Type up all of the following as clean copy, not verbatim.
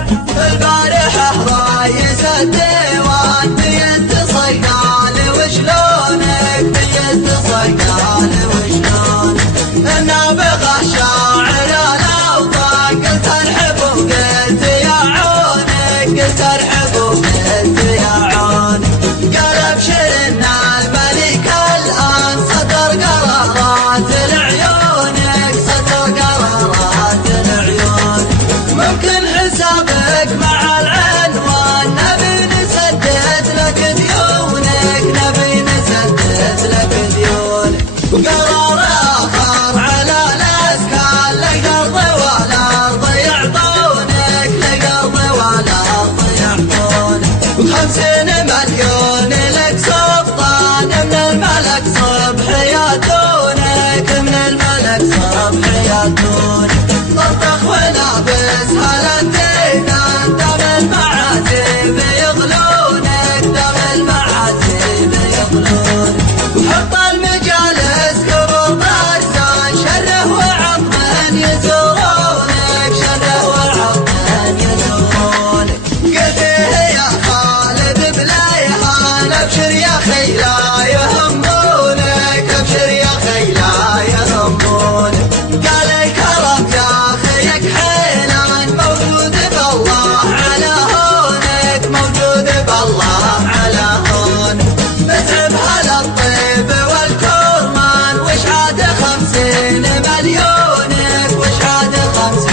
البارحة رايس الديوان بيتصل قال وشلونك بيتصل قال وشلونك النابغة شاعر الأوطان قلت ارحب وقلت يا عونك قلت ارحب وقلت يا عونك قال ابشر ان الملك الآن صدر قرارات لعيونك صدر قرارات لعيونك ممكن حسابك مع العنوان نبي نسدد لك ديونك نبي نسدد لك ديونك وقرار آخر على الأسكان لقرض والأرض يعطونك لقرض والأرض يعطونك و50 مليون لك سلطان من الملك صبح ياتونك من الملك صبح ياتونك طبخ ولابس هالتينا دم المعاتب يغلونك دم المعاتب يغلونك وحط المجالس قبل طرزان شره وعظم يزورونك شره وعظم يزورونك قلت يا خالد بليهان ابشر يا خي لا يهمونك ابشر يا خي لا يهمونك قال الكرم يا خيك حيلان موجود بالله على هونك موجود بالله على هونك متعب هلا الطيب والكرمان وش عاد 50 مليونك وش عاد 50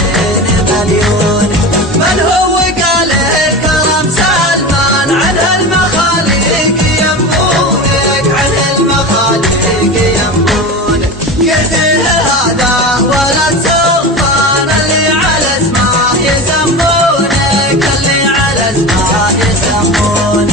مليونك من هو قال الكرم سلمان عن هالمخاليق ينبونك عن هالمخاليق ينبونك قلت هذا ولد سلطان اللي على اسمه يسمونك اللي على اسمه يسمونك